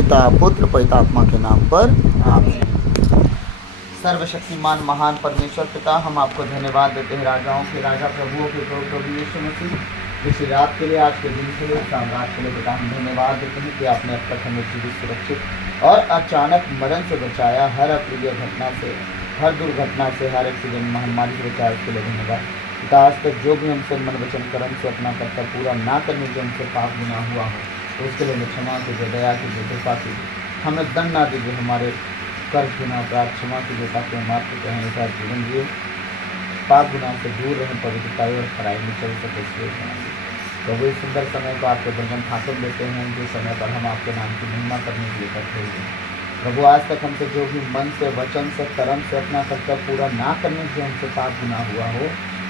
पिता पुत्र पवित्रात्मा के नाम पर आमीन। सर्वशक्तिमान महान परमेश्वर पिता, हम आपको धन्यवाद देते हैं, राजाओं के राजा प्रभुओं के प्रभु यीशु मसीह, इस रात के लिए, आज के दिन के लिए, साम्राज्य के लिए पिता हम धन्यवाद देते हैं कि आपने अब तक हमें जीवित सुरक्षित और अचानक मरण से बचाया, हर अप्रिय घटना से, हर दुर्घटना से, हर एक्सीडेंट महामारी से बचाया, इसके लिए धन्यवाद पिता। आज तक जो भी हमसे मन वचन कर्म से अपना कर्तव्य पूरा ना करने जो हमसे पाप गुना हुआ हो, तो उसके लिए क्षमा कीजिए, दया कीजिए, कृपा कीजिए, हमें दंड ना दीजिए, हमारे कर्ज गुना अपराध क्षमा कीजिए, ताकि हम आपके कहने अनुसार जीवन जिए, पाप गुना से दूर रहें, पवित्रता और खराई में चल सके, इसलिए प्रभु इस सुंदर समय को आपके बंधन ठाकुर लेते हैं, जो समय पर हम आपके नाम की महिमा करने के लिए इकट्ठे हुए। प्रभु आज तक हमसे जो भी मन से, वचन से, कर्म से अपना कर्तव्य पूरा ना करने से हमसे पाप गुना हुआ हो,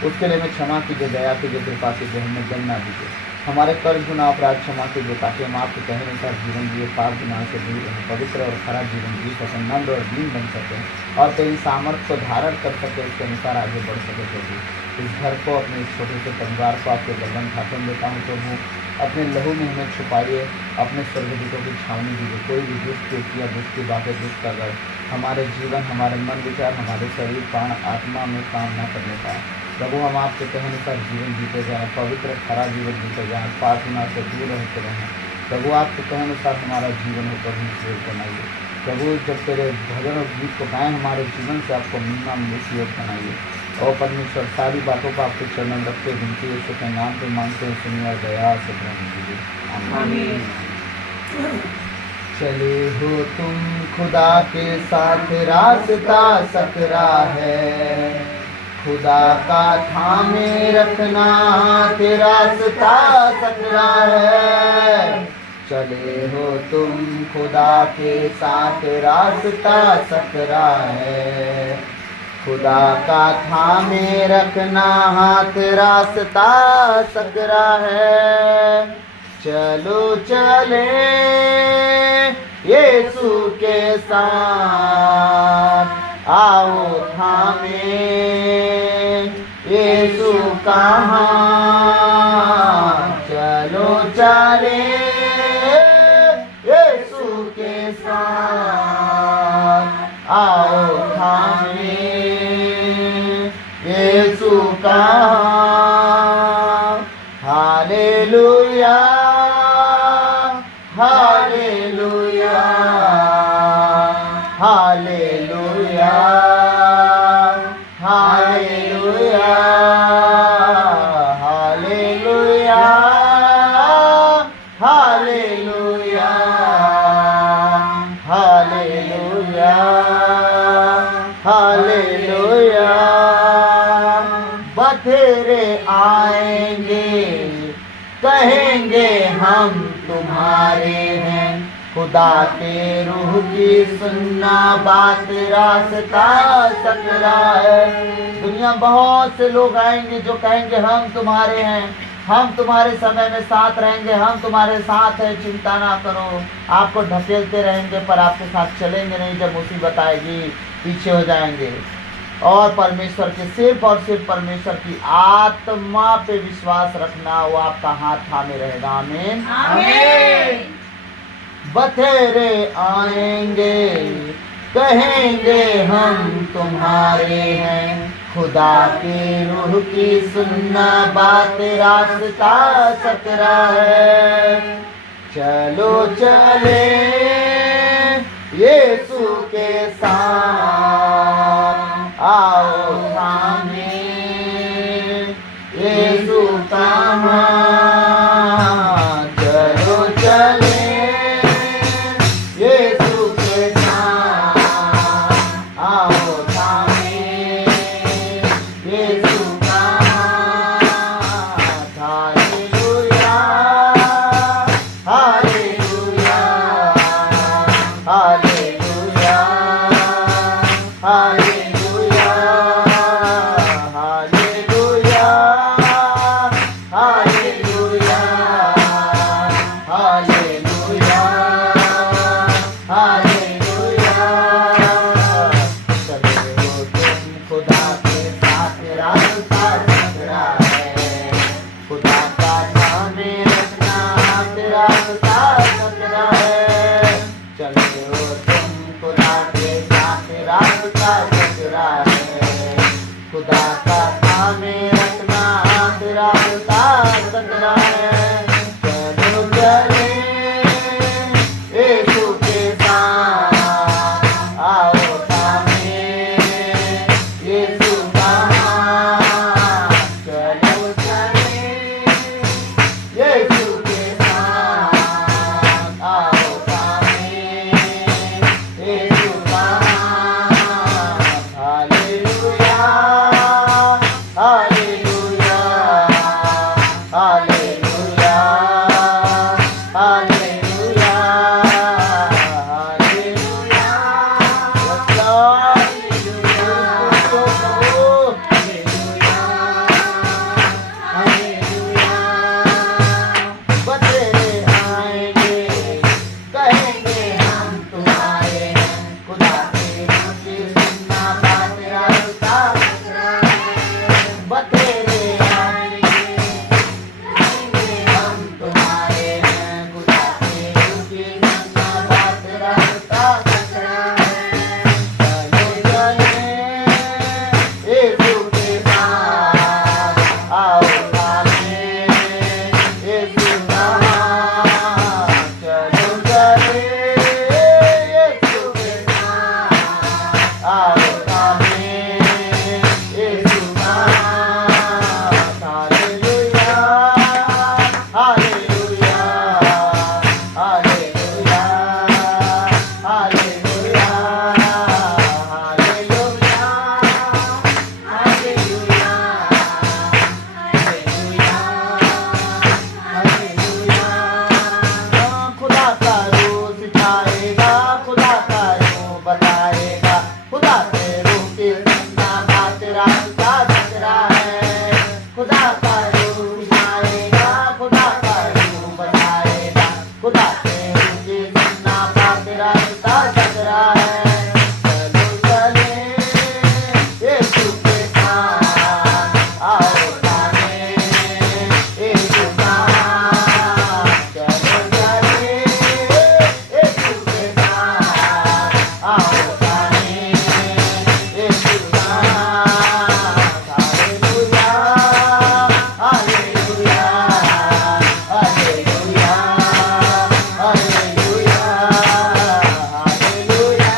उसके लिए हमें क्षमा कीजिए, दया कीजिए, कृपा कीजिए, हमें दंड ना दीजिए, हमारे कर्ज गुना अपराध क्षमा कीजिए, ताकि हम आपके कहने अनुसार जीवन जिए, पाप गुना से दूर रहें, पवित्र और खरा जीवन जी सकें, नम्र और दीन बन सकें और तेरी सामर्थ्य को धारण कर सके, उसके अनुसार आगे बढ़ सके। प्रभु इस घर को, अपने इस छोटे से परिवार को आपके बंधन खाते में देता हूँ। प्रभु अपने लहू में हमें छुपाइए, अपने स्वर्गदूतों की छावनी दीजिए, कोई भी दुष्ट या दुष्ट की बातें, दुष्ट अगर हमारे जीवन, हमारे मन विचार, हमारे शरीर, प्राण, आत्मा में काम न करने पाए। प्रभु हम आपके कहने अनुसार जीवन जीते जाएँ, पवित्र खरा जीवन जीते जाएँ, पाप गुनाह से दूर रहते रहें। प्रभु आपके कहने अनुसार हमारा जीवन हो, प्रभु योग बनाइए। प्रभु जब तेरे भजन और गीत को गाएँ, हमारे जीवन से आपको महिमा मिले, योग बनाइए। और परमेश्वर सारी बातों को आपके चरणों में रखते विनती यीशु के नाम पे मांगते हैं, सुनिए और दया से ग्रहण कीजिए, आमीन। चले हो तुम खुदा के साथ, रास्ता सकरा है, खुदा का थामे रखना, तेरा रास्ता सकरा है। चले हो तुम खुदा के साथ, रास्ता सकरा है, खुदा का थामे रखना हाथ, रास्ता सकरा है। चलो चले यीशु के साथ, आओ थामे यीशु का हाथ, चलो चले यीशु के साथ, आओ थामे यीशु का। हालेलुया हालेलुया हालेलुया हालेलुया हालेलुया हालेलुया हालेलुया हालेलुया। बथेरे आएंगे, कहेंगे हम तुम्हारे हैं, खुदा के रूह की सुनना बात, रास्ता सकरा है। दुनिया बहुत से लोग आएंगे जो कहेंगे हम तुम्हारे हैं, हम तुम्हारे समय में साथ रहेंगे, हम तुम्हारे साथ हैं, चिंता ना करो। आपको ढकेलते रहेंगे पर आपके साथ चलेंगे नहीं, जब मुसीबत आएगी पीछे हो जाएंगे। और परमेश्वर के सिर्फ और सिर्फ परमेश्वर की आत्मा पे विश्वास रखना, वो आपका हाथ थामे रहेगा। आमीन आमीन। बथेरे आएंगे, कहेंगे हम तुम्हारे हैं, खुदा के रूह की सुनना बात, रास्ता सकरा है। चलो चले यीशु के साथ, आओ थामे यीशु का हाथ, चलो चले यीशु के साथ, आओ थामे यीशु का हाथ। हालेलुया हालेलुया हालेलुया हालेलुया हालेलुया हालेलुया हालेलुया हालेलुया। चले हो तुम खुदा के साथ, रास्ता सकरा है, खुदा का थामे रखना, रास्ता सकरा है। आएगा, खुदा का यूं बताएगा, खुदा के रूह की जिंदा बात रास्ता सकरा है, खुदा का यूं आएगा, खुदा का यूं बताएगा, खुदा के रूह की जिंदा बात रास्ता सकरा है। चलो चले यीशु के साथ, आओ जाने यीशु का, चलो चले यीशु के साथ, आओ जाने यीशु का। हालेलुया, हालेलुया, हालेलुया, हालेलुया, हालेलुया,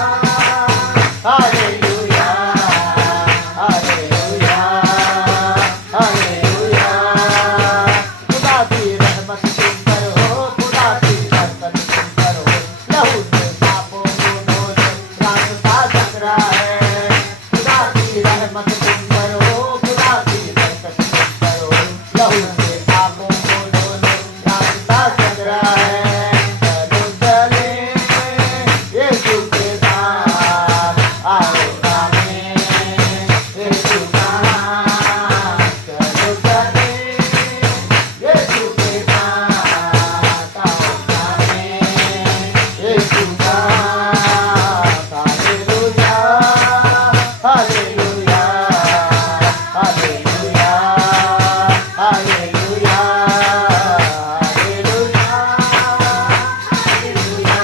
हालेलुया, हालेलुया, हालेलुया। खुदा की रहमत तुम पर हो, खुदा की बरकत तुम पर हो, लहू से पापों को धोने रास्ता सकरा है। खुदा की रहमत तुम पर हो, खुदा की बरकत तुम पर हो, लहू से पापों को धोने रास्ता सकरा है। चलो चले यीशु के साथ, आओ जाने यीशु का, चलो चले यीशु के साथ, आओ जाने यीशु का। हालेलुया, हालेलुया, हालेलुया, हालेलुया,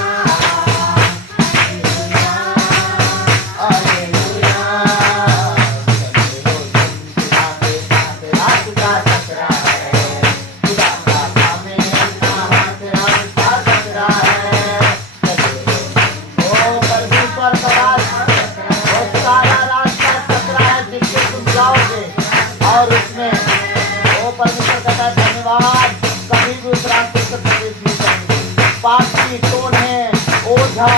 हालेलुया, रास्ता सकरा है, खुदा का काम हाथ रास्ता सकरा है। ओ प्रभु पर सवार वो सारा रास्ता सकरा है जिससे तुम जाओगे, और उसमें वो परमेश्वर कहता है धन्यवाद, कभी भी उस रास्ते से प्रवेश नहीं करेंगे। पापी, टोने, ओझा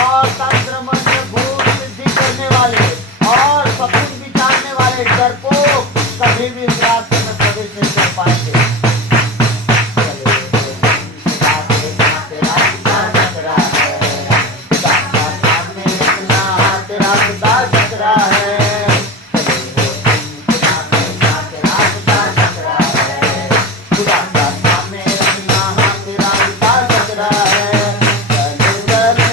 और तंत्र मंत्र, भूत सिद्धि करने वाले और सपूत बिचारने वाले डरपोक कभी भी इस रास्ते में प्रवेश नहीं कर पाएंगे। रास्ता सकरा है, खुदा का सामने रखना हाथ रास्ता सकरा है। रास्ता सकरा है, खुदा का सामने रखना हाथ रास्ता सकरा है। चलो चले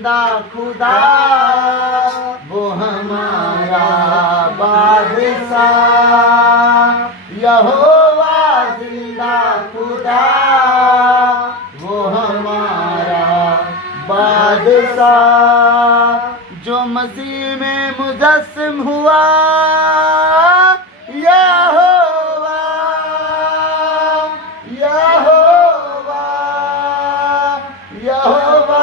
जिंदा खुदा, वो हमारा बादशाह। यहोवा जिंदा खुदा, वो हमारा बादशाह, जो मसीह में मुजस्सिम हुआ। यहोवा, यहोवा, यहोवा।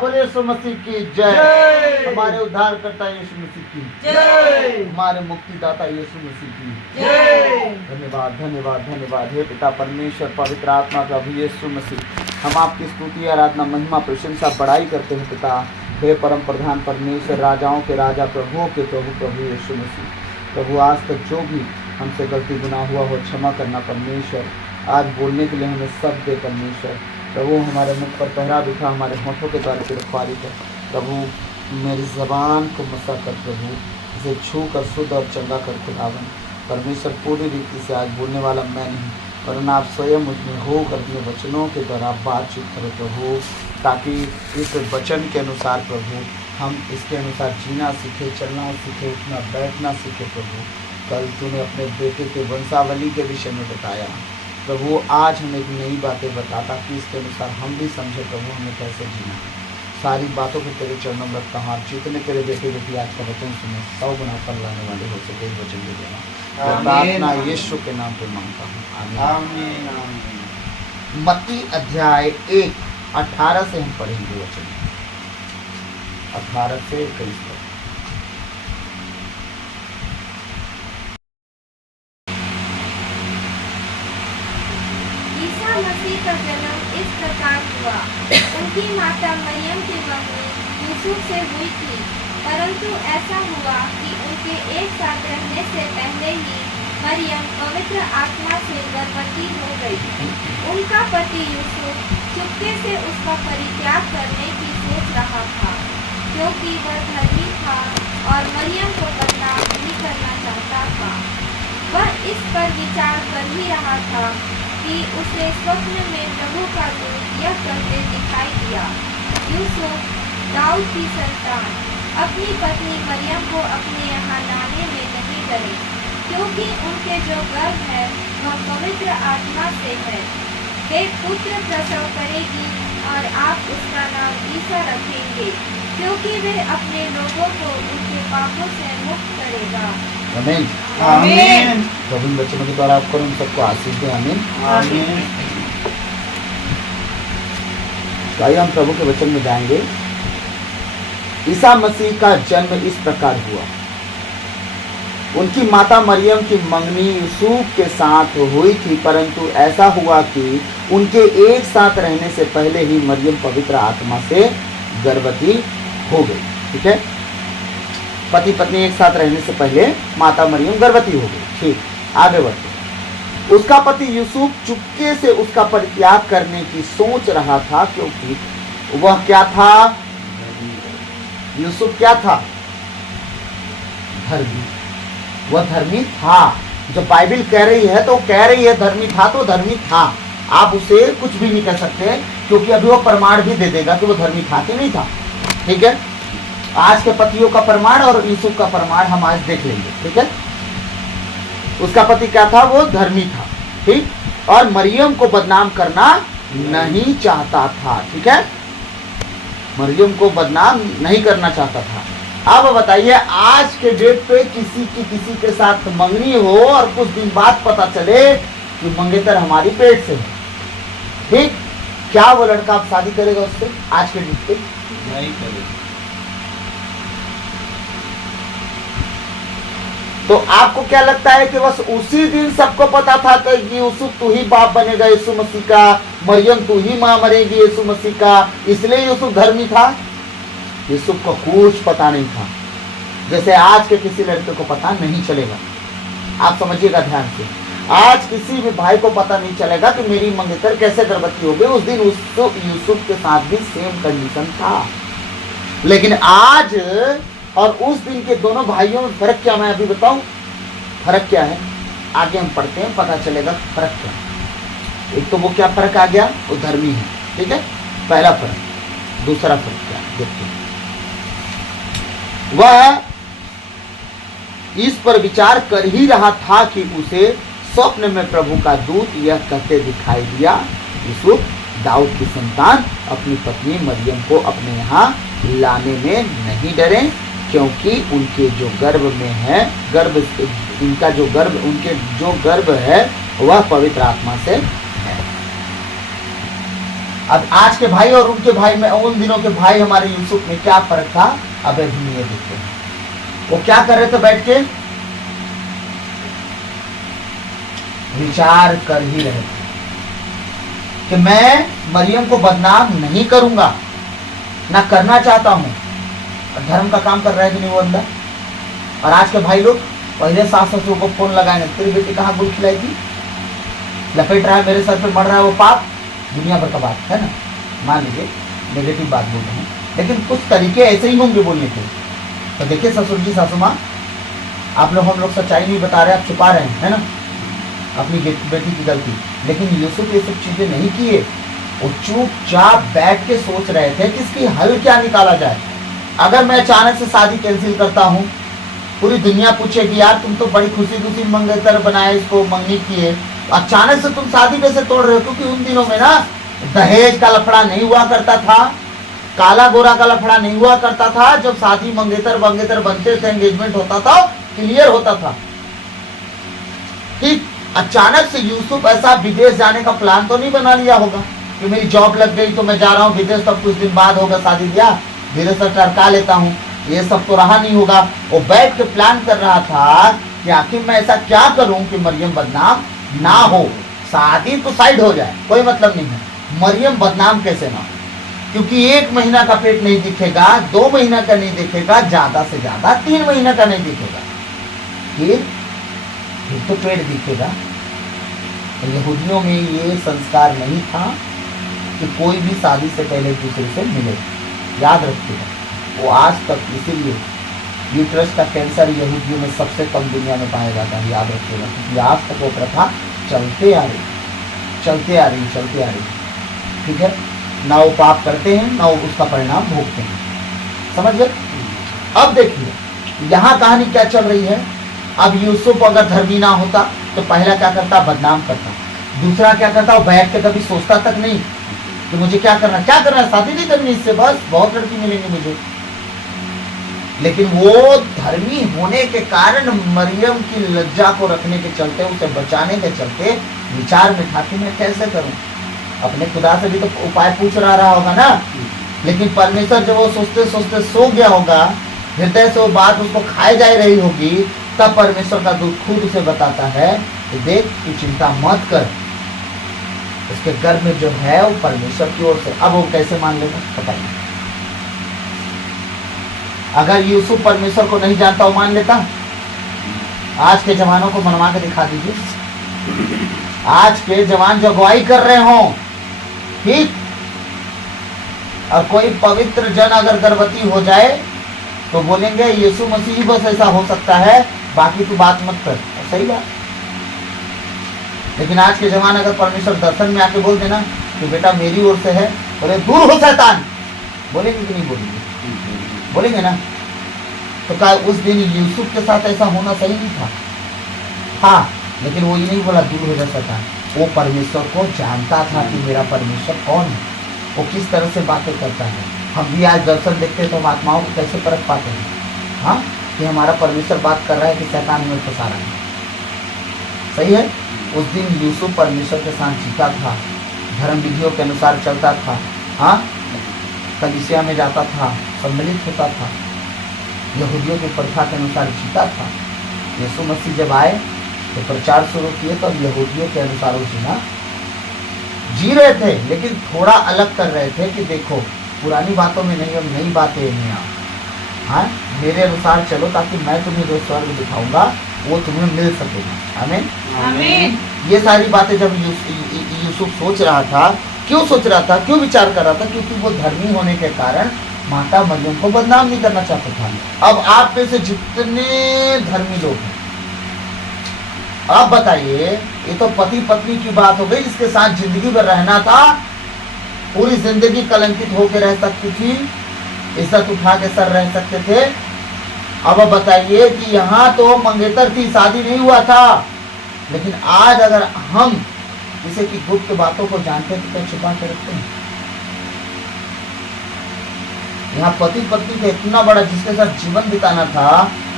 बोले यीशु मसीह की जय। हमारे उद्धारकर्ता यीशु मसीह की जय। हमारे मुक्तिदाता यीशु मसीह की जय। धन्यवाद धन्यवाद धन्यवाद हे पिता परमेश्वर, पवित्र आत्मा प्रभु यीशु मसीह, हम आपकी स्तुति आराधना महिमा प्रशंसा बड़ाई करते हैं पिता। हे परम प्रधान परमेश्वर, राजाओं के राजा, प्रभुओं के प्रभु प्रभु यीशु मसीह, प्रभु आज तक जो भी हमसे गलती गुनाह हुआ हो क्षमा करना परमेश्वर। आज बोलने के लिए हमें सब दे परमेश्वर। प्रभु हमारे मुख पर पहरा बिठा, हमारे होठों के द्वारा की रखवाली कर प्रभु। मेरी ज़बान को मसा कर प्रभु, इसे छू कर शुद्ध और चंगा कर खुदावन परमेश्वर। पूरी रीति से आज बोलने वाला मैं नहीं, वरना आप स्वयं मुझमें होकर अपने वचनों के द्वारा बातचीत करें प्रभु, ताकि इस वचन के अनुसार प्रभु हम इसके अनुसार जीना सीखे, चलना सीखे, उठना बैठना सीखे प्रभु। कल तूने अपने बेटे के वंशावली के विषय में बताया प्रभु, आज हमें एक नई बातें बता, ताकि इसके अनुसार हम भी समझे प्रभु हमें कैसे जीना। सारी बातों को तेरे चरणों में रखता हूँ। जितने तेरे बेटे बेटी आज का वचन सुने 100 गुना फल लाने वाले हो सके, वचन दे देना। प्रार्थना यीशु के नाम पे मांगता हूँ, आमीन। मत्ती अध्याय 1:18 से हम पढ़ेंगे वचन, 18 से 21 तक। ईसा मसीह का जन्म इस प्रकार हुआ। उनकी माता मरियम की मंगनी यूसुफ से हुई थी, परंतु ऐसा हुआ कि उनके एक साथ रहने से पहले ही मरियम पवित्र आत्मा से गर्भवती हो गई। उनका पति यूसुफ चुपके से उसका परित्याग करने की सोच रहा था, क्योंकि वह धर्मी था और मरियम को बदनाम नहीं करना चाहता था। वह इस पर विचार कर ही रहा था कि उसे स्वप्न में प्रभु का दूत यह कहते दिखाई दिया, यूसुफ दाऊद की संतान, अपनी पत्नी मरियम को अपने यहाँ लाने में नहीं डरे, क्योंकि उनके जो गर्भ है वह पवित्र आत्मा से है। वे पुत्र प्रसव करेगी और आप उसका नाम ईसा रखेंगे, क्योंकि वे अपने लोगों को उनके पापों से मुक्त करेगा। आमीन आमीन। प्रभु इन वचनों के द्वारा आपको उन सबको आशीष दे। आमीन आमीन। तो आइए हम प्रभु के वचन में जाएंगे। ईसा मसीह का जन्म इस प्रकार हुआ। उनकी माता मरियम की मंगनी यूसुफ के साथ हुई थी, परंतु ऐसा हुआ कि उनके एक साथ रहने से पहले ही मरियम पवित्र आत्मा से गर्भवती हो गई। ठीक है, पति पत्नी एक साथ रहने से पहले माता मरियम गर्भवती हो गई। ठीक, आगे बढ़ते। उसका पति यूसुफ चुपके से उसका परित्याग करने की सोच रहा था, क्योंकि वह क्या था? यूसुफ क्या था? धर्मी। वह धर्मी था। जब बाइबल कह रही है तो कह रही है धर्मी था, तो धर्मी था। आप उसे कुछ भी नहीं कह सकते, क्योंकि अभी वो प्रमाण भी दे देगा कि वो धर्मी था कि नहीं था। ठीक है, आज के पतियों का प्रमाण और यूसुफ का प्रमाण हम आज देख लेंगे। ठीक है, उसका पति क्या था? वो धर्मी था। ठीक, और मरियम को बदनाम करना नहीं चाहता था। ठीक है, मरियम को बदनाम नहीं करना चाहता था। अब बताइए, आज के डेट पे किसी के साथ मंगनी हो और कुछ दिन बाद पता चले कि मंगेतर हमारी पेट से है, ठीक, क्या वो लड़का अब शादी करेगा उससे? आज के डेट पे नहीं करेगा। तो आपको क्या लगता है कि बस उसी दिन सबको पता था कि यूसुफ तू ही बाप बनेगा यीशु मसीह का, मरियम तू ही मां मरेगी यीशु मसीह का, इसलिए यूसुफ धर्मी था? यूसुफ को कुछ पता नहीं था, जैसे आज के किसी लड़के को पता नहीं चलेगा। आप समझिएगा ध्यान से, आज किसी भी भाई को पता नहीं चलेगा कि मेरी मंगेतर कैसे गर्भवती हो गई। उस दिन यूसुफ के साथ भी सेम कंडीशन था। लेकिन आज और उस दिन के दोनों भाइयों में फर्क क्या, मैं अभी बताऊं फर्क क्या है। आगे हम पढ़ते हैं, पता चलेगा फर्क क्या है। एक तो वो क्या फर्क आ गया, वो धर्मी है। ठीक है, पहला फर्क। दूसरा फर्क क्या है देखिए, वह इस पर विचार कर ही रहा था कि उसे स्वप्न में प्रभु का दूत यह कहते दिखाई दिया, यूसुफ दाऊद की संतान अपनी पत्नी मरियम को अपने यहाँ लाने में नहीं डरे, क्योंकि उनके जो गर्भ में है उनके जो गर्भ है वह पवित्र आत्मा से है। अब आज के भाई और उनके भाई में, उन दिनों के भाई हमारे यूसुफ में क्या फर्क था, अब हम ये देखते हैं। वो क्या कर रहे थे, बैठ के विचार कर ही रहे थे कि मैं मरियम को बदनाम नहीं करूंगा, ना करना चाहता हूं। धर्म का काम कर रहे थे नहीं वो अंदर। और आज के भाई लोग पहले सास ससुर को फोन लगाएंगे, तेरी बेटी कहाँ गुल खिलाई थी, लपेट रहा है मेरे सर पे, मर रहा है वो पाप, दुनिया भर का बात है ना, मान लीजिए नेगेटिव बात बोल रहे हैं, लेकिन कुछ तरीके ऐसे ही होंगे बोलने के। तो देखिए ससुर जी सासू माँ, आप लोग हम लोग सच्चाई नहीं बता रहे, आप छुपा रहे हैं, है ना, अपनी बेटी की गलती। लेकिन यूसुफ ये सब चीजें नहीं किए, वो चुपचाप बैठ के सोच रहे थे कि इसकी हल क्या निकाला जाए। अगर मैं अचानक से शादी कैंसिल करता हूँ, पूरी दुनिया पूछेगी यार तुम तो बड़ी खुशी खुशी मंगेतर बनाए, इसको मंगनी किए, अचानक से तुम शादी कैसे तोड़ रहे हो। क्योंकि उन दिनों में ना दहेज का लफड़ा नहीं हुआ करता था, काला गोरा का लफड़ा नहीं हुआ करता था। जब शादी मंगेतर बनते थे, एंगेजमेंट होता था, क्लियर होता था। ठीक अचानक से यूसुफ ऐसा विदेश जाने का प्लान तो नहीं बना लिया होगा कि मेरी जॉब लग गई तो मैं जा रहा हूँ विदेश, तब कुछ दिन बाद होगा शादी ब्याह, धीरे से टरका लेता हूँ, ये सब तो रहा नहीं होगा। वो बैठ के प्लान कर रहा था कि आखिर मैं ऐसा क्या करूं कि मरियम बदनाम ना हो। शादी तो साइड हो जाए, कोई मतलब नहीं है, मरियम बदनाम कैसे ना हो। क्योंकि 1 महीना का पेट नहीं दिखेगा, 2 महीना का नहीं दिखेगा, ज्यादा से ज्यादा 3 महीना का नहीं दिखेगा, फिर तो पेट दिखेगा। तो यहूदियों में ये संस्कार नहीं था कि कोई भी शादी से पहले एक दूसरे से मिले, याद रखिएगा। वो आज तक, इसीलिए यूट्रस का कैंसर यहूदियों में सबसे कम दुनिया में पाया जाता है, याद रखिएगा। क्योंकि आज तक वो प्रथा चलते आ रही। ठीक है, ना वो पाप करते हैं, ना वो उसका परिणाम भोगते हैं, समझ गए। अब देखिए यहाँ कहानी क्या चल रही है। अब यूसुफ अगर धर्मी ना होता तो पहला क्या करता, बदनाम करता। दूसरा क्या करता, वो बैठ के कभी सोचता तक नहीं कि मुझे क्या करना है, शादी नहीं करनी इससे, बस बहुत लड़की मिलेंगे मुझे। लेकिन वो धर्मी होने के कारण मरियम की लज्जा को रखने के चलते, उसे बचाने के चलते विचार में था कि मैं कैसे करूं। अपने खुदा से भी तो उपाय पूछ रहा होगा ना। लेकिन परमेश्वर जब वो सोचते सोचते सो गया होगा, हृदय से वो बात उसको खाए जा रही होगी, तब परमेश्वर का दूत खुद उसे बताता है कि देख तू चिंता मत कर, उसके गर्भ में जो है वो परमेश्वर की ओर से। अब वो कैसे मान लेगा बताइए। अगर यूसुफ परमेश्वर को नहीं जानता, वो मान लेता। आज के जवानों को मनवा के दिखा दीजिए, आज के जवान जो अगुवाई कर रहे हो, ठीक, और कोई पवित्र जन अगर गर्भवती हो जाए तो बोलेंगे यीशु मसीह बस ऐसा हो सकता है, बाकी तू बात मत कर। सही बात। लेकिन आज के जवान अगर परमेश्वर दर्शन में आके बोल देना कि बेटा मेरी ओर से है, बोले दूर हो शैतान, बोलेंगे कि नहीं बोलेंगे? बोलेंगे ना। तो क्या उस दिन यूसुफ के साथ ऐसा होना सही नहीं था? हाँ, लेकिन वो ये नहीं बोला दूर हो जा शैतान। वो परमेश्वर को जानता था कि मेरा परमेश्वर कौन है, वो किस तरह से बातें करता है। हम भी आज दर्शन देखते हैं तो हम आत्माओं को कैसे परख पाते हैं, हाँ, कि हमारा परमेश्वर बात कर रहा है कि शैतान हमें फंसा रहा है। सही है। उस दिन यूसुफ परमेश्वर के साथ जीता था, धर्म विधियों के अनुसार चलता था, हाँ, कलीसिया में जाता था, सम्मिलित होता था, यहूदियों की प्रथा के अनुसार जीता था। यीशु मसीह जब आए तो प्रचार शुरू किए तो यहूदियों के अनुसार वो जीना जी रहे थे, लेकिन थोड़ा अलग कर रहे थे कि देखो पुरानी बातों में नहीं, अब नई बातें हैं, हाँ, मेरे अनुसार चलो ताकि मैं तुम्हें जो स्वर्ग दिखाऊंगा वो तुम्हें मिल सकेगा। आमीन आमीन। ये सारी बातें जब यूसुफ सोच रहा था, क्यों सोच रहा था, क्यों विचार कर रहा था? क्योंकि वो धर्मी होने के कारण माता मरियम को बदनाम नहीं करना चाहता था। अब आप में से जितने धर्मी लोग हैं, अब बताइए, ये तो पति पत्नी की बात हो गई, जिसके साथ जिंदगी भर रहना था, पूरी जिंदगी कलंकित होकर रह सकती थी, इज्जत उठा के सर रह सकते थे। अब बताइए कि यहाँ तो मंगेतर थी, शादी नहीं हुआ था, लेकिन आज अगर हम किसी की गुप्त बातों को जानते हैं तो क्या छुपा के रखते हैं? यहाँ पति पत्नी का इतना बड़ा जिसके साथ जीवन बिताना था,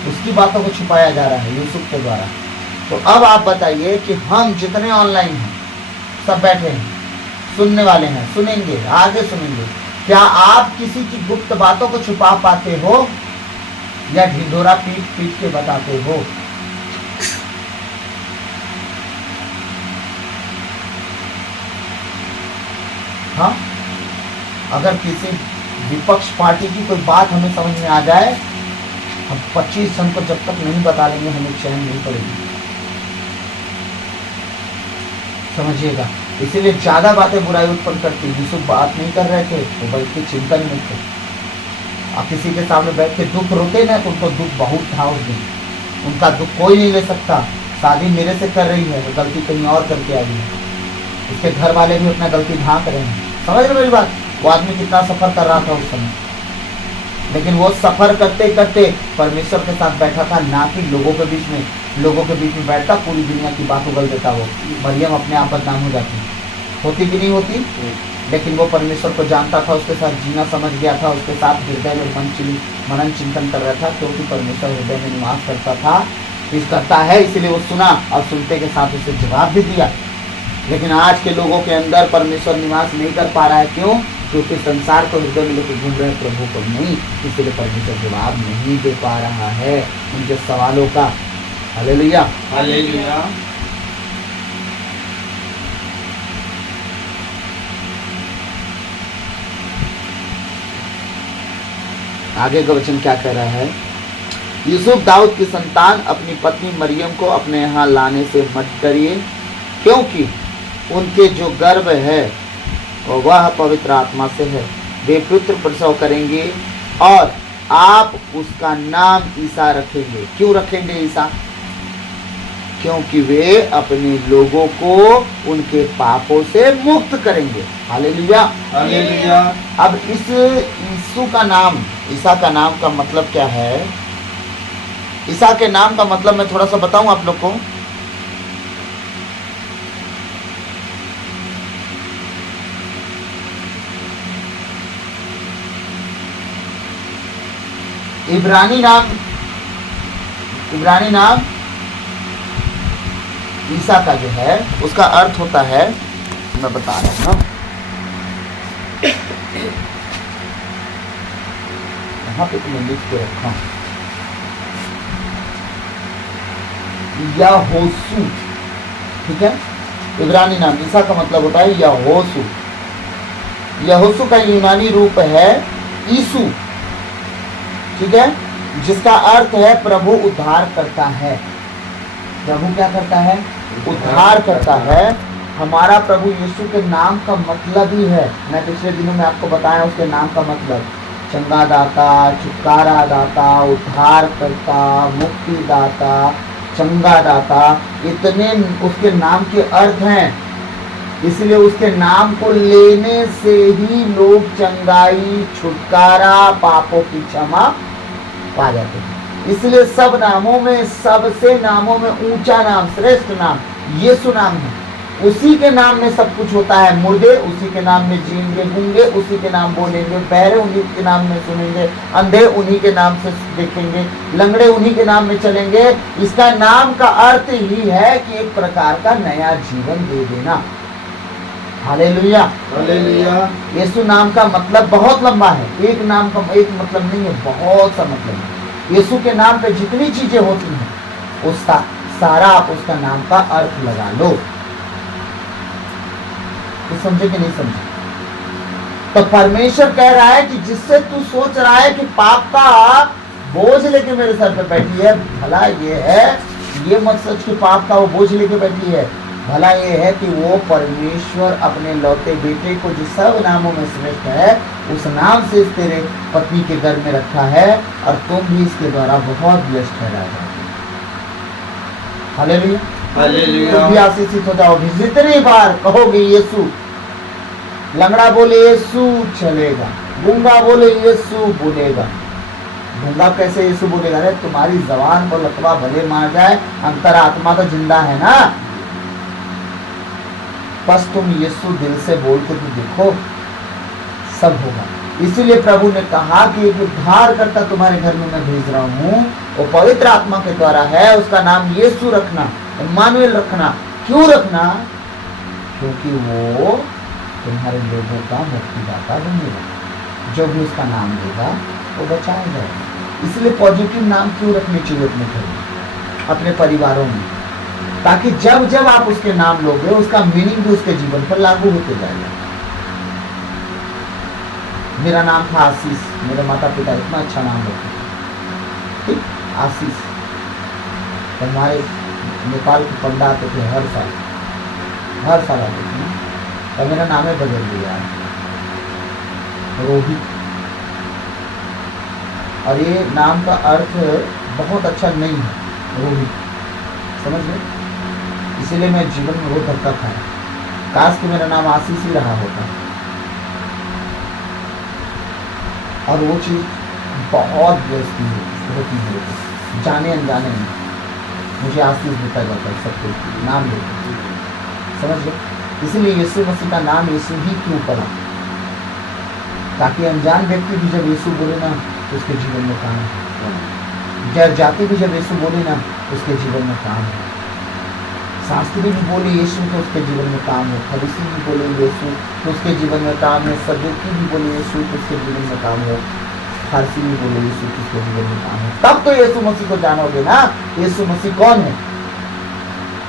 उसकी बातों को छुपाया जा रहा है यूसुफ के द्वारा। तो अब आप बताइए कि हम जितने ऑनलाइन हैं, सब बैठे हैं, सुनने वाले हैं, सुनेंगे, आगे सुनेंगे, क्या आप किसी की गुप्त बातों को छुपा पाते हो या ढिंढोरा पीट पीट के बताते हो? हाँ, अगर किसी विपक्ष पार्टी की कोई बात हमें समझ में आ जाए, हम 25 जन को जब तक नहीं बता लेंगे हमें चैन नहीं पड़ेगी, समझिएगा। इसीलिए ज्यादा बातें बुराई उत्पन्न करती। यूसुफ बात नहीं कर रहे थे, वो बल्कि चिंतन में थे। आप किसी के सामने बैठ के दुख रोते ना, तो उनको दुख बहुत था उस दिन, उनका दुख कोई नहीं ले सकता। शादी मेरे से कर रही है, वो गलती कहीं और करके आई है, उसके घर वाले भी अपना गलती ढांक रहे हैं। समझ रहे मेरी बात? वो आदमी कितना सफर कर रहा था उस समय, लेकिन वो सफर करते करते परमेश्वर के साथ बैठा था, ना कि लोगों के बीच में बैठता पूरी दुनिया की बात उगल देता। वो मरियम अपने आप बदनाम हो जाती, होती कि नहीं होती? लेकिन वो परमेश्वर को जानता था, उसके साथ जीना समझ गया था, उसके साथ हृदय में मनन चिंतन कर रहा था, क्योंकि परमेश्वर हृदय में निवास करता था, करता है। इसलिए वो सुना और सुनते के साथ उसे जवाब भी दिया। लेकिन आज के लोगों के अंदर परमेश्वर निवास नहीं कर पा रहा है। क्यों? क्योंकि संसार को हृदय में लेकर घूम रहे हैं, प्रभु को नहीं। इसलिए परमेश्वर जवाब नहीं दे पा रहा है उनके सवालों का। Hallelujah, hallelujah. आगे का वचन क्या कह रहा है? यूसुफ दाऊद की संतान अपनी पत्नी मरियम को अपने यहाँ लाने से मत डरिए, क्योंकि उनके जो गर्भ है वह पवित्र आत्मा से है। वे पुत्र प्रसव करेंगे और आप उसका नाम ईसा रखेंगे। क्यों रखेंगे ईसा? क्योंकि वे अपने लोगों को उनके पापों से मुक्त करेंगे। Hallelujah, hallelujah. अब इस यीशु का नाम, ईसा का नाम का मतलब क्या है? ईसा के नाम का मतलब मैं थोड़ा सा बताऊं आप लोग को। इब्रानी नाम ईसा का जो है उसका अर्थ होता है, मैं बता रहा हूँ, यहाँ पे मैं लिख के रखा हूँ, यहोशू। ठीक है, इब्रानी नाम ईसा का मतलब होता है यहोशू। यहोशू का यूनानी रूप है यीशु। ठीक है, जिसका अर्थ है प्रभु उद्धार करता है। प्रभु क्या करता है? उद्धार करता है। हमारा प्रभु यीशु के नाम का मतलब ही है, मैं पिछले दिनों में आपको बताया उसके नाम का मतलब, चंगा दाता, छुटकारा दाता, उद्धार करता, मुक्ति दाता, चंगा दाता, इतने उसके नाम के अर्थ हैं। इसलिए उसके नाम को लेने से ही लोग चंगाई, छुटकारा, पापों की क्षमा पा जाते हैं। इसलिए सब नामों में, सबसे नामों में ऊंचा नाम, श्रेष्ठ नाम यीशु नाम है। उसी के नाम में सब कुछ होता है। मुर्दे उसी के नाम में जिएंगे, गूंगे उसी के नाम बोलेंगे, बहरे उन्हीं के नाम में सुनेंगे, अंधे उन्हीं के नाम से देखेंगे, लंगड़े उन्हीं के नाम में चलेंगे। इसका नाम का अर्थ ही है कि एक प्रकार का नया जीवन दे देना। Hallelujah, hallelujah. यीशु नाम का मतलब बहुत लंबा है, एक नाम का एक मतलब नहीं है, बहुत सा मतलब है। यीशु के नाम पे जितनी चीजें होती हैं उसका सारा आप उसका नाम का अर्थ लगा लो। तो समझे कि नहीं समझे? तो परमेश्वर कह रहा है कि जिससे तू सोच रहा है कि पाप का बोझ लेके मेरे सर पे बैठी है, भला ये है, ये मत सोच कि पाप का वो बोझ लेके बैठी है। भला ये है कि वो परमेश्वर अपने लौटे बेटे को जो सब नामों में श्रेष्ठ है, उस नाम से तेरे पत्नी के घर में रखा है, और तुम भी इसके द्वारा बहुत ब्लेस्ड ठहराए जाओगे। Hallelujah, hallelujah. तुम भी आशीषित हो जाओगे। जितनी बार कहोगे यीशु, लंगड़ा बोले यीशु चलेगा, गूंगा बोले यीशु बोलेगा। गूंगा कैसे यीशु बोलेगा? अरे तुम्हारी जबान को लकवा भले मार जाए, अंतरात्मा तो जिंदा है ना। बस तुम यीशु दिल से बोल के तो देखो, सब होगा। इसीलिए प्रभु ने कहा कि एक उद्धारकर्ता तुम्हारे घर में मैं भेज रहा हूँ, वो पवित्र आत्मा के द्वारा है, उसका नाम यीशु रखना, इम्मानुएल रखना। क्यों रखना? क्योंकि वो तुम्हारे लोगों का मुक्तिदाता बनेगा। जो भी उसका नाम लेगा वो बचाया जाएगा। इसलिए पॉजिटिव नाम क्यों रखने चाहिए अपने घर में, अपने परिवारों में, ताकि जब जब आप उसके नाम लोगे उसका मीनिंग भी उसके जीवन पर लागू होते जाएगा। मेरा नाम था आशीष, मेरे माता पिता इतना अच्छा नाम रखे, ठीक, आशीष। हमारे नेपाल के पंडा आते थे हर साल आते थे ना, और मेरा नाम ही बदल दिया, रोहित। और ये नाम का अर्थ बहुत अच्छा नहीं है, रोहित, समझ गए? इसीलिए मैं जीवन में बहुत धक्का खाया, काश कि मेरा नाम आशीष ही रहा होता। और वो चीज़ बहुत व्यस्त होती है, जाने अनजाने में मुझे आशीष देता जाता है, सब कुछ नाम लेते, समझ गए? इसलिए यीशु मसीह का नाम यीशु ही क्यों पड़ा, ताकि अनजान व्यक्ति भी जब यीशु बोले ना तो उसके जीवन में काम है, गैर जाति भी जब यीशु बोले ना उसके जीवन में काम है, शास्त्री भी बोले यीशु तो उसके जीवन में काम है, फरीसी भी बोले यीशु तो उसके जीवन में काम है, सदूकी भी बोले यीशु तो उसके जीवन में काम है, फारसी भी बोले यीशु तो उसके जीवन में काम है। तब तो यीशु मसीह को जानोगे ना, यीशु मसीह कौन है।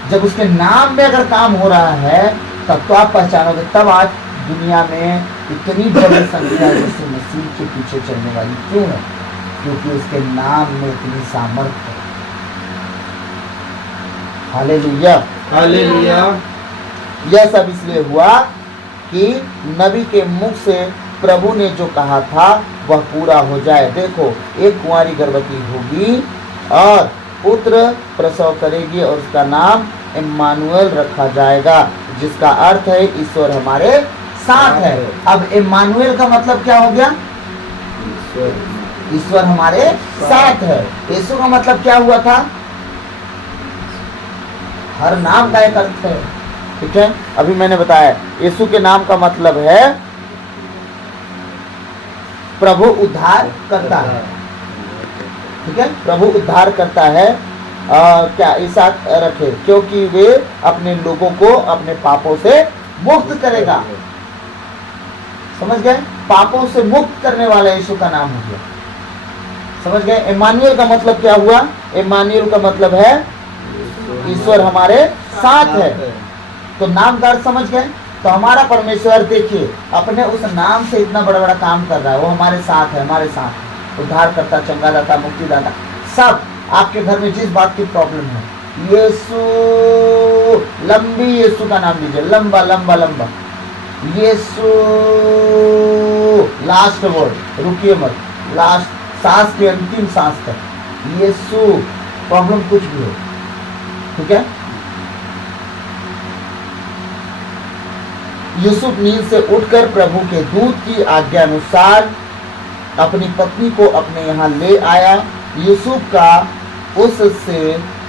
जब उसके नाम में अगर काम हो रहा है तब तो आप पहचानोगे। तब आज दुनिया में इतनी बड़ी संख्या यीशु मसीह के पीछे चलने वाली क्यों है? क्योंकि उसके नाम में इतनी सामर्थ्य है। Hallelujah, hallelujah. यह सब इसलिए हुआ कि नबी के मुख से प्रभु ने जो कहा था वह पूरा हो जाए। देखो, एक कुंवारी गर्भवती होगी और पुत्र प्रसव करेगी और उसका नाम इम्मानुएल रखा जाएगा, जिसका अर्थ है ईश्वर हमारे साथ है। अब इम्मानुएल का मतलब क्या हो गया? ईश्वर हमारे साथ है। यीशु का मतलब क्या हुआ था? हर नाम का एक अर्थ है, ठीक है? अभी मैंने बताया यीशु के नाम का मतलब है प्रभु उद्धार करता है, ठीक है? प्रभु उद्धार करता है। क्या ऐसा रखे? क्योंकि वे अपने लोगों को अपने पापों से मुक्त करेगा। समझ गए? पापों से मुक्त करने वाला यीशु का नाम हो गया। समझ गए? इम्मानुएल का मतलब क्या हुआ? इम्मानुएल का मतलब है ईश्वर हमारे साथ है। तो नाम का अर्थ समझ गए? तो हमारा परमेश्वर देखिए अपने उस नाम से इतना बड़ा बड़ा काम कर रहा है। वो हमारे साथ है, हमारे साथ उद्धार करता, चंगादाता, मुक्तिदाता, सब। आपके घर में जिस बात की प्रॉब्लम है, यीशु, लंबी यीशु का नाम लीजिए, लंबा लंबा लंबा यीशु, लास्ट वर्ड, रुकिए मत, लास्ट सांस के अंतिम सांस तक यीशु। प्रॉब्लम कुछ भी हो, ठीक है? यूसुफ नींद से उठकर प्रभु के दूत की आज्ञा अनुसार अपनी पत्नी को अपने यहाँ ले आया। यूसुफ का उससे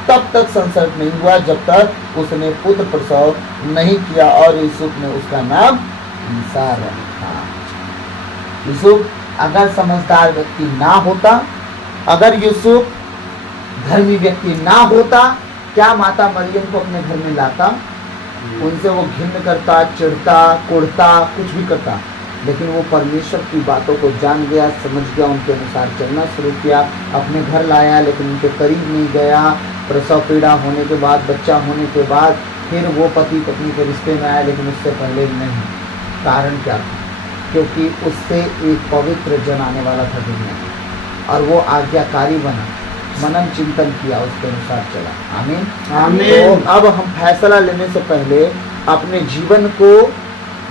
तब तक संसर्ग नहीं हुआ जब तक उसने पुत्र प्रसव नहीं किया, और यूसुफ ने उसका नाम ईसा रखा। यूसुफ अगर समझदार व्यक्ति ना होता, अगर यूसुफ धर्मी व्यक्ति ना होता, क्या माता मरियम को अपने घर में लाता? उनसे वो घिन्न करता, चिढ़ता, कुढ़ता, कुछ भी करता, लेकिन वो परमेश्वर की बातों को जान गया, समझ गया, उनके अनुसार चलना शुरू किया, अपने घर लाया, लेकिन उनके करीब नहीं गया। प्रसव पीड़ा होने के बाद, बच्चा होने के बाद फिर वो पति पत्नी के रिश्ते में आया, लेकिन उससे पहले नहीं। कारण क्या था? क्योंकि उससे एक पवित्र जन आने वाला था दुनिया में, और वो आज्ञाकारी बना, मनन चिंतन किया, उसके अनुसार चला। आमीन, आमीन। तो अब हम फैसला लेने से पहले अपने जीवन को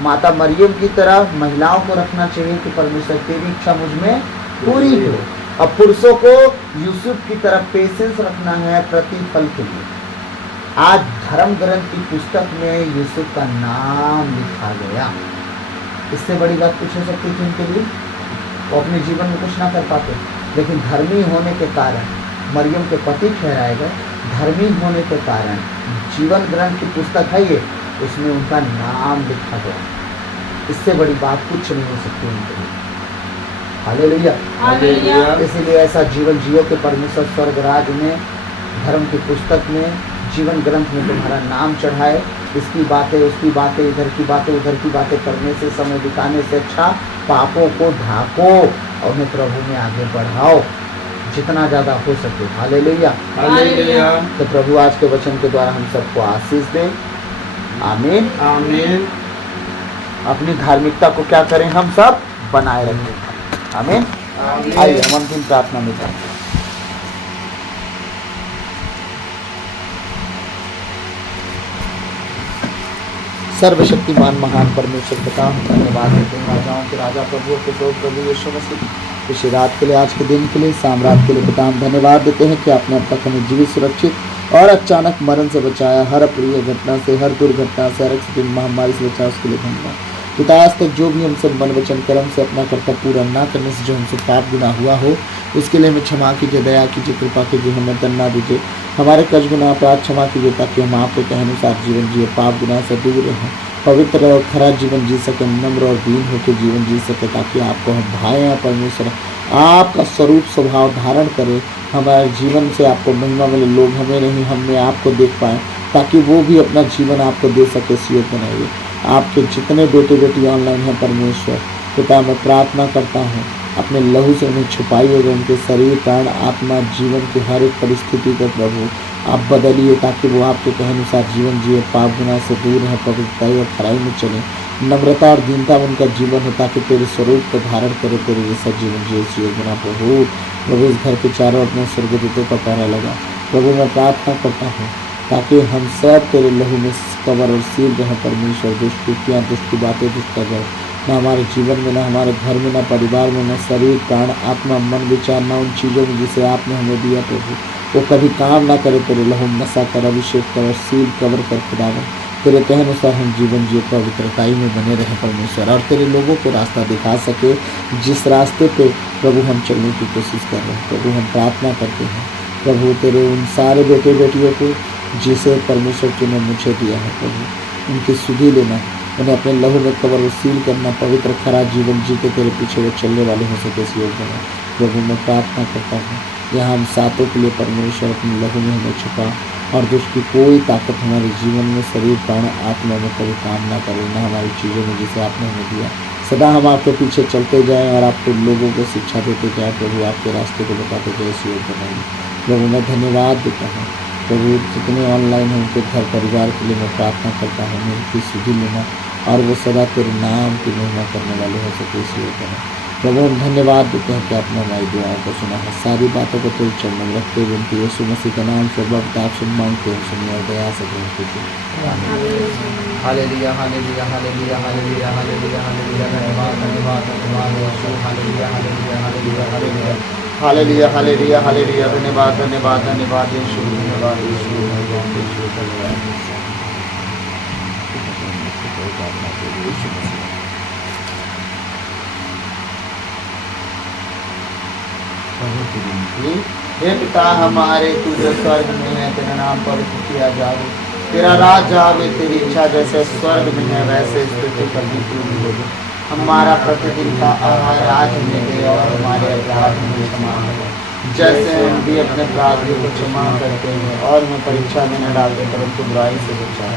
माता मरियम की तरह महिलाओं को रखना चाहिए कि परमेश्वर तेरी इच्छा मुझ में पूरी हो। अब पुरुषों को यूसुफ की तरह पेशेंस रखना है प्रतिफल के लिए। आज धर्म ग्रंथ की पुस्तक में यूसुफ का नाम लिखा गया। इससे बड़ी बात कुछ हो सकती थी उनके लिए? वो अपने जीवन में कुछ ना कर पाते, लेकिन धर्मी होने के कारण मरियम के पति ठहराए गए। धर्मी होने के कारण जीवन ग्रंथ की पुस्तक है ये, उसमें उनका नाम लिखा गया। इससे बड़ी बात कुछ नहीं हो सकती उनके लिए। हालेलुया। हालेलुया। इसीलिए ऐसा जीवन जियो के परमेश्वर स्वर्ग राज में, धर्म की पुस्तक में, जीवन ग्रंथ में तुम्हारा नाम चढ़ाए। इसकी बातें, उसकी बातें, इधर की बातें, उधर की बातें करने से, समय बिताने से अच्छा पापों को ढाको और उन्हें प्रभु में आगे बढ़ाओ जितना ज़्यादा हो सके। हालेलुया। हालेलुया। तो प्रभु आज के वचन के द्वारा हम सबको आशीष दें। आमीन। आमीन। अपनी धार्मिकता को क्या करें? हम सब बनाए रखें। आमीन। आमीन। आइए हम अंतिम प्रार्थना में जाएं। सर्वशक्तिमान महान परमेश्वर पिता, हम धन्यवाद देते हैं राजाओं के राजा, प्रभुओं के प्रभु यीशु मसीह इस रात के लिए, आज के दिन के लिए, साम्राज्य के लिए पिता हम धन्यवाद देते हैं कि आपने अब तक हमें जीवित, सुरक्षित और अचानक मरण से बचाया। हर अप्रिय घटना से, हर दुर्घटना से, हर एक्सीडेंट, महामारी से बचाया, उसके लिए धन्यवाद पिता। आज तक जो भी हमसे मन वचन कर्म से अपना कर्तव्य पूरा ना करने से जो हमसे पाप गुनाह हुआ हो, उसके लिए हमें क्षमा कीजिए, दया कीजिए, कृपा कीजिए, हमें दंड ना दीजिए। हमारे कर्ज गुनाह अपराध क्षमा कीजिए ताकि हम आपके कहे अनुसार जीवन जिए, पाप गुनाह से दूर रहें, पवित्र और खरा जीवन जी सके, नम्र और दीन होकर जीवन जी सके, ताकि आपको हम भाएं परमेश्वर, आपका स्वरूप स्वभाव धारण करें। हमारे जीवन से आपको महिमा मिले, लोग हमें नहीं हमें आपको देख पाएँ, ताकि वो भी अपना जीवन आपको दे सके। इसी बनाइए आपके जितने बेटे बेटी ऑनलाइन हैं परमेश्वर पिता, मैं प्रार्थना करता हूँ अपने लहू से उन्हें छुपाइएगा, उनके शरीर, प्राण, आत्मा, जीवन की हर एक परिस्थिति को प्रभु आप बदलिए, ताकि वो आपके कहे अनुसार जीवन जिए, पाप गुनाह से दूर रहें, पवित्रताई और खराई में चलें, नम्रता और दीनता में उनका जीवन हो, ताकि तेरे स्वरूप को धारण करे, तेरे जैसा जीवन जिए। इस योजना प्रभु इस घर के चारों अपने स्वर्गदूतों का पहरा लगा प्रभु, मैं प्रार्थना करता हूँ ताकि हम सब तेरे लहू में कवर और सील रहें परमेश्वर। दुष्कृतियाँ, दुष्ट बातें, दुष्ट न हमारे जीवन में, न हमारे घर में, न परिवार में, न शरीर, प्राण, आत्मा, मन, विचार, न उन चीज़ों में जिसे आपने हमें दिया प्रभु, वो कभी काम ना करे। तेरे लहू में नशा कर, अभिषेक कर, सील कवर कर खुदावन, तेरे कहे अनुसार हम जीवन जिए, पवित्रताई में बने रहे परमेश्वर, और तेरे लोगों को रास्ता दिखा सके जिस रास्ते पे प्रभु हम चलने की कोशिश कर रहे हैं। प्रभु हम प्रार्थना करते हैं प्रभु तेरे उन सारे बेटे बेटियों को जिसे परमेश्वर तूने मुझे दिया है प्रभु, उनकी सुधि लेना, उन्हें अपने लहू में कवर और सील करना, पवित्र खरा जीवन जी के तेरे पीछे वो चलने वाले हो सके। इस योग में प्रभु मैं प्रार्थना करता हूँ यहाँ हम सातों के लिए परमेश्वर अपने लहू में हमें छुपा, और दुष्ट की कोई ताकत हमारे जीवन में, शरीर, प्राण, आत्मा में कभी काम ना करे, ना हमारी चीज़ों में जिसे आपने हमें दिया। सदा हम आपके पीछे चलते जाएं और आपके लोगों को शिक्षा देते जाएं प्रभु, आपके रास्ते को बताते जाए। इस योग बनाइए प्रभु मैं धन्यवाद देता हूँ प्रभु, जितने ऑनलाइन हैं उनके घर परिवार के लिए मैं प्रार्थना करता हूँ उनकी सुधि लेना, और वो सदा तेरे नाम की महिमा करने वाले हो सके। इस योग में प्रभु हम धन्यवाद देते हैं कि आपने हमारी दुआओं को सुना है, सारी बातों को तेरे चरणों में रखते हुए उनकी यीशु मसीह के नाम से आप सुन मांगते हैं, सुनिए और दया से ग्रहण कीजिए। हालेलुया हालेलुया हालेलुया हालेलुया हालेलुया हालेलुया, धन्यवाद धन्यवाद धन्यवाद यीशु, हालेलुया हालेलुया हालेलुया हालेलुया हालेलुया हालेलुया हालेलुया, धन्यवाद धन्यवाद धन्यवाद यीशु, धन्यवाद यीशु, धन्यवाद यीशु, धन्यवाद हे पिता हमारे, तू जो स्वर्ग में है, तेरा नाम पवित्र किया जाए, तेरा राज आवे, तेरी इच्छा जैसे स्वर्ग में है वैसे इस पृथ्वी पर भी पूरी हो। हमारा प्रतिदिन का आहार आज हमें दे, और हमारे अपराध हमें क्षमा करो जैसे हम भी अपने अपराधियों को क्षमा करते हैं, और हमें परीक्षा में न डालते परंतु बुराई से बचा,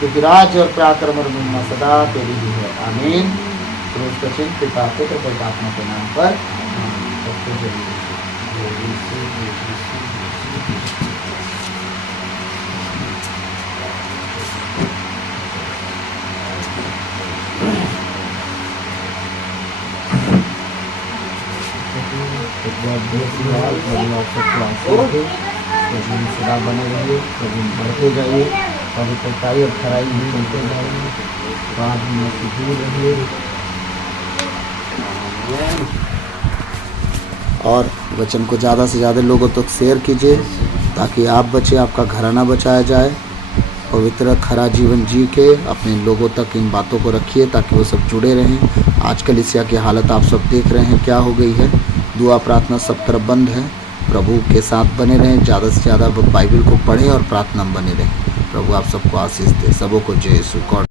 क्योंकि राज और पराक्रम और महिमा सदा तेरी ही है। आमीन। क्रूस का चिन्ह पिता पुत्र पवित्र आत्मा के नाम पर सदा बने रहिए, कभी बढ़ते जाइए, पवित्रताई और खराई में चलते जाइए, बाद में से दूर रहिए, और वचन को ज़्यादा से ज़्यादा लोगों तक शेयर कीजिए ताकि आप बचे, आपका घराना बचाया जाए, पवित्र खरा जीवन जी के अपने लोगों तक इन बातों को रखिए ताकि वो सब जुड़े रहें। आज कलीसिया की हालत आप सब देख रहे हैं क्या हो गई है। दुआ प्रार्थना सब तरफ बंद है। प्रभु के साथ बने रहें, ज़्यादा से ज़्यादा बाइबल को पढ़ें और प्रार्थना में बने रहें। प्रभु आप सबको आशीष दे। सबों को जय यीशु। गॉड